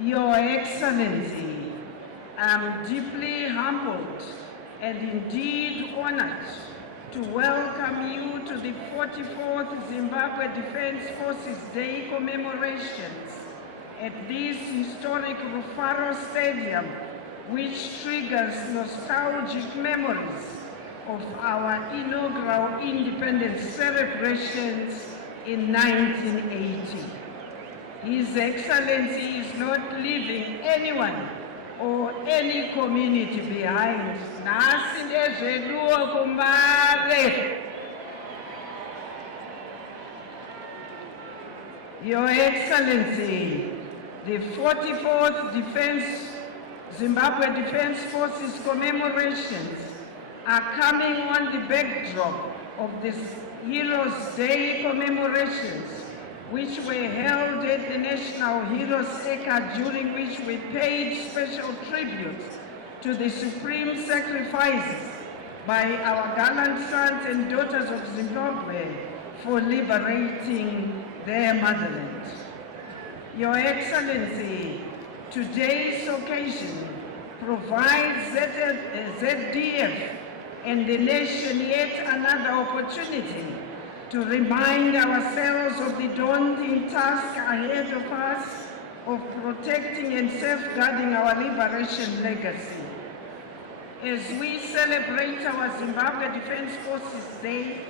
Your Excellency, I'm deeply humbled and indeed honored to welcome you to the 44th Zimbabwe Defense Forces Day commemorations at this historic Rufaro Stadium, which triggers nostalgic memories of our inaugural independence celebrations in 1980. His Excellency is not leaving anyone or any community behind. Your Excellency, the 44th Zimbabwe Defense Forces commemorations are coming on the backdrop of this Heroes' Day commemorations, which were held at the National Heroes Acre, during which we paid special tribute to the supreme sacrifices by our gallant sons and daughters of Zimbabwe for liberating their motherland. Your Excellency, today's occasion provides ZDF and the nation yet another opportunity to remind ourselves of the daunting task ahead of us of protecting and safeguarding our liberation legacy. As we celebrate our Zimbabwe Defense Forces Day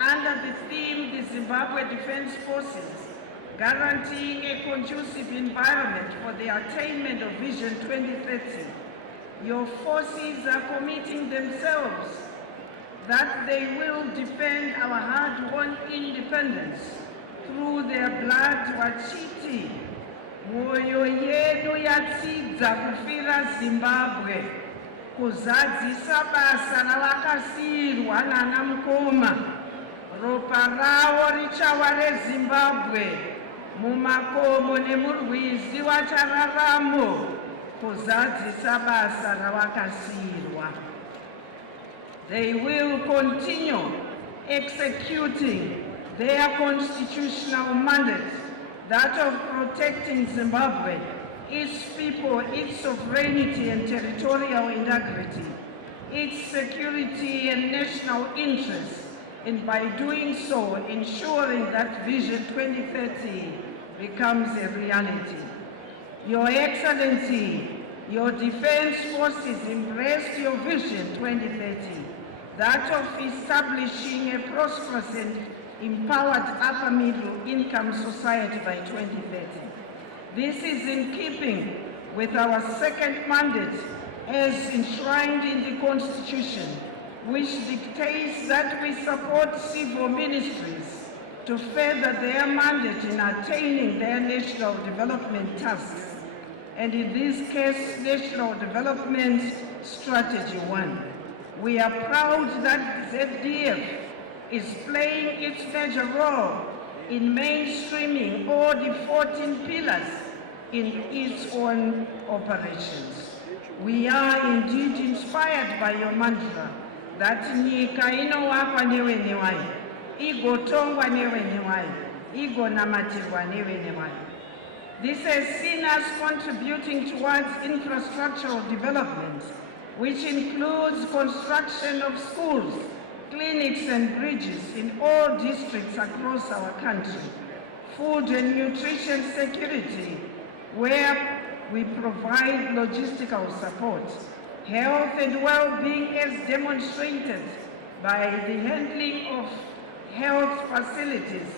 under the theme, the Zimbabwe Defense Forces, guaranteeing a conducive environment for the attainment of Vision 2030, your forces are committing themselves that they will defend our hard-won independence through their blood. Wachiti, moyo yedu yatsidza kufira Zimbabwe, kuzadzisa basa ravakasiyirwa nana mukoma, ropa ravo richawa reZimbabwe, mumakomo nemurwizi wachararamo, kuzadzisa basa ravakasiyirwa. They will continue executing their constitutional mandate, that of protecting Zimbabwe, its people, its sovereignty and territorial integrity, its security and national interests, and by doing so, ensuring that Vision 2030 becomes a reality. Your Excellency, your defense forces embraced your Vision 2030, that of establishing a prosperous and empowered upper middle income society by 2030. This is in keeping with our second mandate as enshrined in the Constitution, which dictates that we support civil ministries to further their mandate in attaining their national development tasks, and in this case, National Development Strategy 1. We are proud that ZDF is playing its major role in mainstreaming all the 14 pillars in its own operations. We are indeed inspired by your mantra that nyika inowakwa nevene vayo, igotongwa nevene vayo, igonamatirwa nevene vayo. This has seen us contributing towards infrastructural development, which includes construction of schools, clinics and bridges in all districts across our country, food and nutrition security, where we provide logistical support, health and well-being as demonstrated by the handling of health facilities,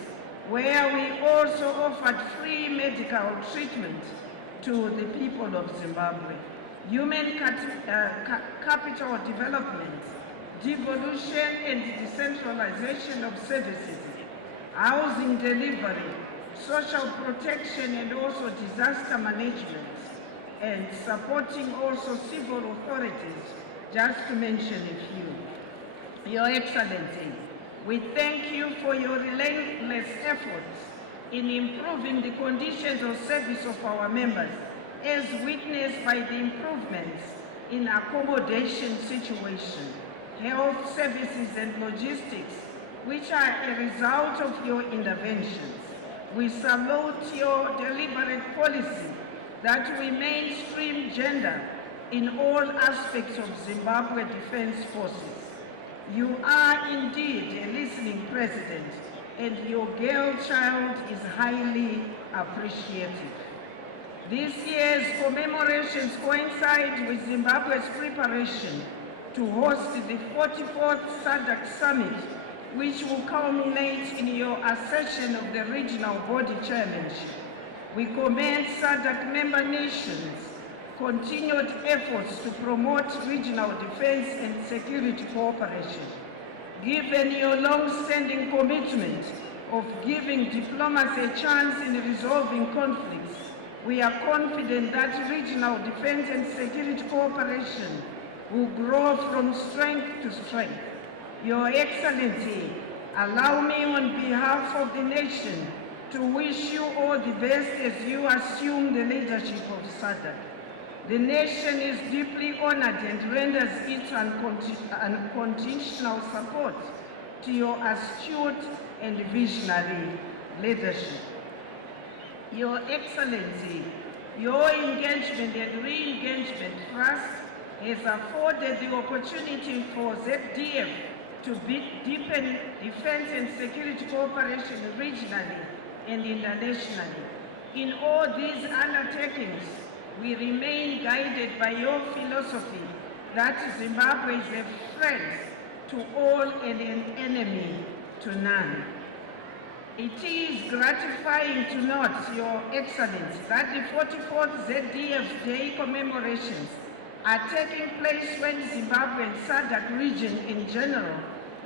where we also offered free medical treatment to the people of Zimbabwe, human capital development, devolution and decentralization of services, housing delivery, social protection and also disaster management, and supporting also civil authorities, just to mention a few. Your Excellency, we thank you for your relentless efforts in improving the conditions of service of our members, as witnessed by the improvements in accommodation situation, health services and logistics, which are a result of your interventions. We salute your deliberate policy that we mainstream gender in all aspects of Zimbabwe Defense Forces. You are indeed a listening president, and your girl child is highly appreciated. This year's commemorations coincide with Zimbabwe's preparation to host the 44th SADC Summit, which will culminate in your accession of the regional body chairmanship. We commend SADC member nations' continued efforts to promote regional defense and security cooperation. Given your long-standing commitment of giving diplomacy a chance in resolving conflicts, we are confident that regional defense and security cooperation will grow from strength to strength. Your Excellency, allow me on behalf of the nation to wish you all the best as you assume the leadership of SADC. The nation is deeply honored and renders its unconditional support to your astute and visionary leadership. Your Excellency, your engagement and re-engagement trust has afforded the opportunity for ZDF to deepen defense and security cooperation regionally and internationally. In all these undertakings, we remain guided by your philosophy that Zimbabwe is a friend to all and an enemy to none. It is gratifying to note, Your Excellency, that the 44th ZDF Day commemorations are taking place when Zimbabwe and SADC region in general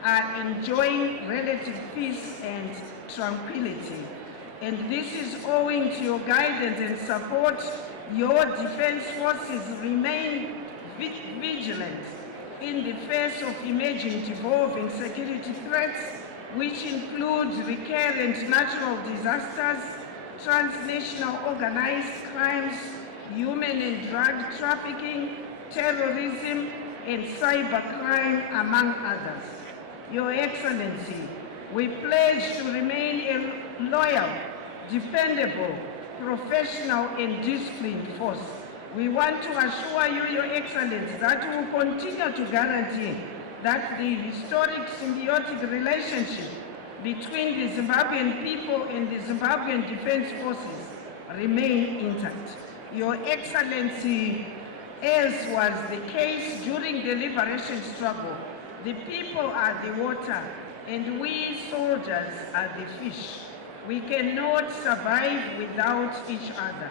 are enjoying relative peace and tranquility. And this is owing to your guidance and support. Your defense forces remain vigilant in the face of emerging evolving security threats, which include recurrent natural disasters, transnational organized crimes, human and drug trafficking, terrorism, and cybercrime, among others. Your Excellency, we pledge to remain a loyal, dependable, professional, and disciplined force. We want to assure you, Your Excellency, that we will continue to guarantee that the historic symbiotic relationship between the Zimbabwean people and the Zimbabwean Defense Forces remain intact. Your Excellency, as was the case during the liberation struggle, the people are the water and we soldiers are the fish. We cannot survive without each other.